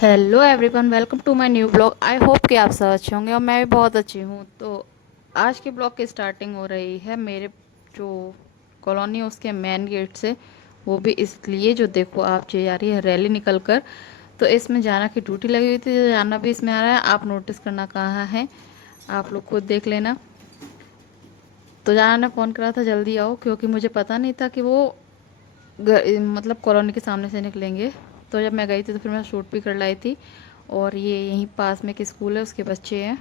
Hello everyone, welcome to my new blog. I hope कि आप सब अच्छे होंगे और मैं भी बहुत अच्छी हूँ। तो आज के ब्लॉग की स्टार्टिंग हो रही है मेरे जो कॉलोनी है उसके मेन गेट से। वो भी इसलिए जो देखो आप ये आ रही है रैली निकल कर। तो इसमें जाना की ड्यूटी लगी हुई थी, तो जाना भी इसमें आ रहा है। आप नोटिस करना कहाँ है, आप लोग खुद देख लेना। तो जाना ने फ़ोन करा था जल्दी आओ, क्योंकि मुझे पता नहीं था कि वो मतलब कॉलोनी के सामने से निकलेंगे। तो जब मैं गई थी तो फिर मैं शूट भी कर लाई थी। और ये यहीं पास में एक स्कूल है, उसके बच्चे हैं।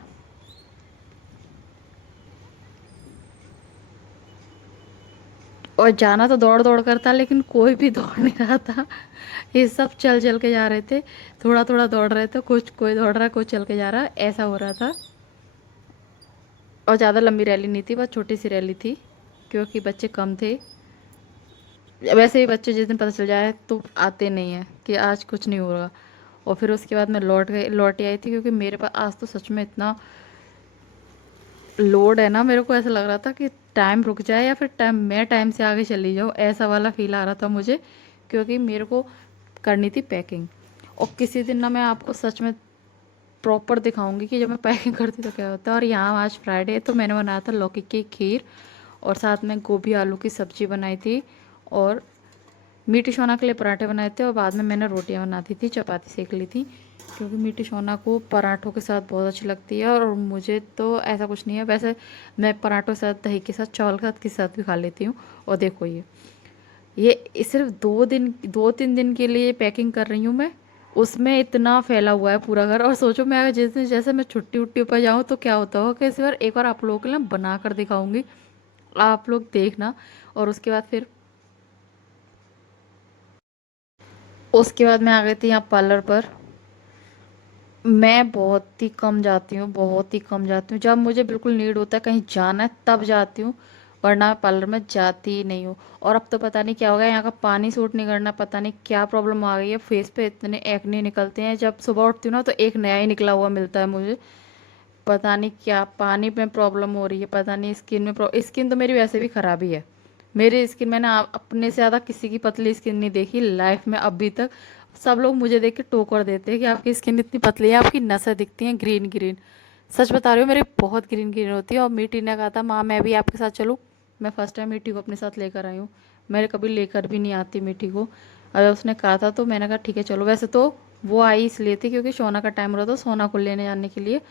और जाना तो दौड़ दौड़ कर था, लेकिन कोई भी दौड़ नहीं रहा था। ये सब चल चल के जा रहे थे, थोड़ा थोड़ा दौड़ रहे थे। कुछ कोई दौड़ रहा है, कोई चल के जा रहा है, ऐसा हो रहा था। और ज़्यादा लंबी रैली नहीं थी, बस छोटी सी रैली थी, क्योंकि बच्चे कम थे। वैसे ही बच्चे जिस दिन पता चल जाए तो आते नहीं हैं कि आज कुछ नहीं होगा। और फिर उसके बाद मैं लौट ही आई थी, क्योंकि मेरे पास आज तो सच में इतना लोड है ना। मेरे को ऐसा लग रहा था कि टाइम रुक जाए या फिर टाइम से आगे चली जाऊँ, ऐसा वाला फील आ रहा था मुझे। क्योंकि मेरे को करनी थी पैकिंग। और किसी दिन ना मैं आपको सच में प्रॉपर दिखाऊंगी कि जब मैं पैकिंग करती तो क्या होता है। और यहाँ आज फ्राइडे है, तो मैंने बनाया था लौकी की खीर, और साथ में गोभी आलू की सब्जी बनाई थी, और मीठी सोना के लिए पराठे बनाए थे। और बाद में मैंने रोटियां बनाती थी, चपाती सेक ली थी, क्योंकि मीठी सोना को पराठों के साथ बहुत अच्छी लगती है। और मुझे तो ऐसा कुछ नहीं है, वैसे मैं पराठों के साथ, दही के साथ, चावल के साथ, के साथ भी खा लेती हूँ। और देखो ये सिर्फ 2 3 दिन के लिए पैकिंग कर रही हूँ मैं। उसमें इतना फैला हुआ है पूरा घर। और सोचो मैं अगर जिस दिन जैसे मैं छुट्टी उट्टी पर जाऊँ तो क्या होता होगा, कि इस बार एक बार आप लोगों के लिए बना कर दिखाऊंगी, आप लोग देखना। और उसके बाद मैं आ गई थी यहाँ पार्लर पर। मैं बहुत ही कम जाती हूँ, बहुत ही कम जाती हूँ। जब मुझे बिल्कुल नीड होता है कहीं जाना है तब जाती हूँ, वरना मैं पार्लर में जाती ही नहीं हूँ। और अब तो पता नहीं क्या हो गया, यहाँ का पानी सूट नहीं करना, पता नहीं क्या प्रॉब्लम आ गई है। फेस पे इतने एक्ने निकलते हैं, जब सुबह उठती हूँ ना तो एक नया ही निकला हुआ मिलता है मुझे। पता नहीं क्या पानी में प्रॉब्लम हो रही है, पता नहीं स्किन में स्किन तो मेरी वैसे भी खराब ही है। मेरी स्किन मैंने अपने से ज़्यादा किसी की पतली स्किन नहीं देखी लाइफ में अभी तक। सब लोग मुझे देख के टोकर देते हैं कि आपकी स्किन इतनी पतली है, आपकी नसें दिखती हैं ग्रीन ग्रीन। सच बता रही हूँ, मेरी बहुत ग्रीन ग्रीन होती है। और मीठी ने कहा था माँ मैं भी आपके साथ चलूँ। मैं फर्स्ट टाइम मीठी को अपने साथ लेकर आई हूँ। मेरे कभी लेकर भी नहीं आती मीठी को। अगर उसने कहा था तो मैंने कहा ठीक है चलो। वैसे तो वो आई इसलिए थी क्योंकि सोना का टाइम हो रहा था, सोना को लेने जाने के लिए।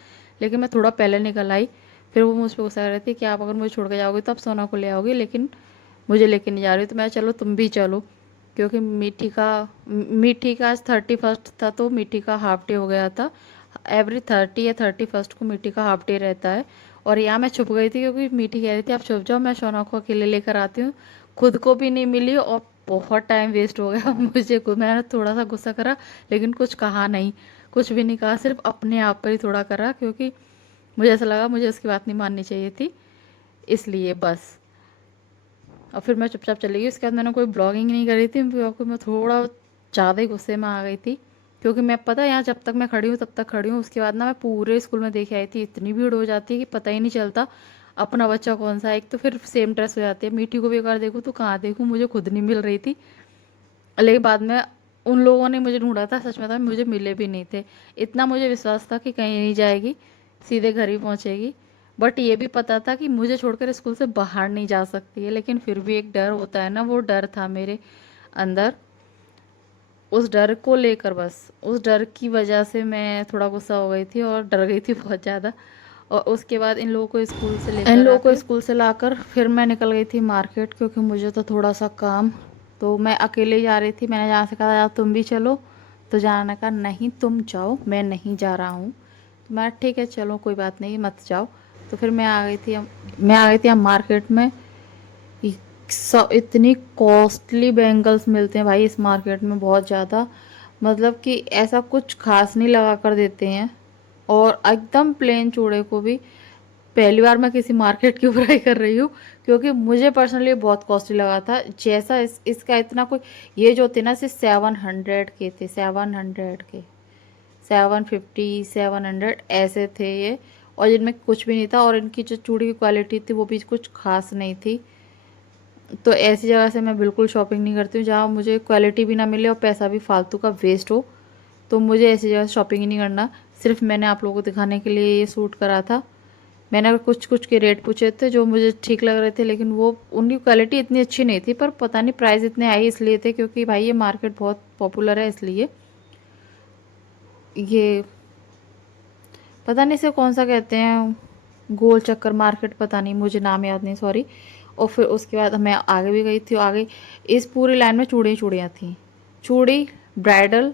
लेकिन मैं थोड़ा पहले निकल आई। फिर वो मुझ पर गुस्सा कर रही थी कि आप अगर मुझे छोड़ के जाओगे तो आप सोना को ले आओगे, लेकिन मुझे लेके नहीं जा रही। तो मैं चलो तुम भी चलो, क्योंकि मीठी का आज 31 था, तो मीठी का हाफ डे हो गया था। एवरी 30 या 31 को मीठी का हाफ डे रहता है। और यहाँ मैं छुप गई थी, क्योंकि मीठी कह रही थी आप छुप जाओ, मैं सोना को अकेले लेकर आती हूँ। खुद को भी नहीं मिली और बहुत टाइम वेस्ट हो गया मुझे को। मैंने थोड़ा सा गुस्सा करा, लेकिन कुछ कहा नहीं, कुछ भी नहीं कहा, सिर्फ अपने आप पर ही थोड़ा करा, क्योंकि मुझे ऐसा लगा मुझे उसकी बात नहीं माननी चाहिए थी, इसलिए बस। और फिर मैं चुपचाप चली गई। उसके बाद मैंने कोई ब्लॉगिंग नहीं करी थी, क्योंकि मैं थोड़ा ज़्यादा ही गुस्से में आ गई थी। क्योंकि मैं पता है यहाँ जब तक मैं खड़ी हूँ तब तक खड़ी हूँ, उसके बाद ना मैं पूरे स्कूल में देखे आई थी, इतनी भीड़ हो जाती है कि पता ही नहीं चलता अपना बच्चा कौन सा है। एक तो फिर सेम ड्रेस हो जाती है। मीठी को भी एक बार देखूँ तो कहाँ देखूँ, मुझे खुद नहीं मिल रही थी। लेकिन बाद में उन लोगों ने मुझे ढूंढा था, सच में था, मुझे मिले भी नहीं थे। इतना मुझे विश्वास था कि कहीं नहीं जाएगी, सीधे घर ही पहुंचेगी। बट ये भी पता था कि मुझे छोड़कर स्कूल से बाहर नहीं जा सकती है, लेकिन फिर भी एक डर होता है ना, वो डर था मेरे अंदर। उस डर को लेकर, बस उस डर की वजह से मैं थोड़ा गुस्सा हो गई थी और डर गई थी बहुत ज़्यादा। और उसके बाद इन लोगों को स्कूल से लाकर फिर मैं निकल गई थी मार्केट, क्योंकि मुझे तो थोड़ा सा काम। तो मैं अकेले ही जा रही थी। मैंने जहाँ से कहा यार तुम भी चलो, तो जाना कहा नहीं तुम जाओ, मैं नहीं जा रहा हूँ। तो मैं ठीक है चलो कोई बात नहीं मत जाओ। तो फिर मैं आ गई थी मार्केट में। सब इतनी कॉस्टली बैंगल्स मिलते हैं भाई इस मार्केट में, बहुत ज़्यादा। मतलब कि ऐसा कुछ खास नहीं लगा कर देते हैं। और एकदम प्लेन चूड़े को भी, पहली बार मैं किसी मार्केट की बुराई कर रही हूँ, क्योंकि मुझे पर्सनली बहुत कॉस्टली लगा था। जैसा इसका इतना कोई, ये जो थे ना सिर्फ 700 के थे, 700 के, 750, 700 ऐसे थे ये। और जिनमें कुछ भी नहीं था, और इनकी जो चूड़ी की क्वालिटी थी वो भी कुछ खास नहीं थी। तो ऐसी जगह से मैं बिल्कुल शॉपिंग नहीं करती हूँ जहाँ मुझे क्वालिटी भी ना मिले और पैसा भी फालतू का वेस्ट हो। तो मुझे ऐसी जगह शॉपिंग ही नहीं करना। सिर्फ मैंने आप लोगों को दिखाने के लिए ये सूट करा था। मैंने कुछ कुछ के रेट पूछे थे जो मुझे ठीक लग रहे थे, लेकिन वो उनकी क्वालिटी इतनी अच्छी नहीं थी, पर पता नहीं प्राइस इतने आई इसलिए थे क्योंकि भाई ये मार्केट बहुत पॉपुलर है, इसलिए ये पता नहीं इसे कौन सा कहते हैं, गोल चक्कर मार्केट, पता नहीं, मुझे नाम याद नहीं, सॉरी। और फिर उसके बाद मैं आगे भी गई थी, आगे इस पूरी लाइन में चूड़ियाँ चूड़ियाँ थी, चूड़ी, ब्राइडल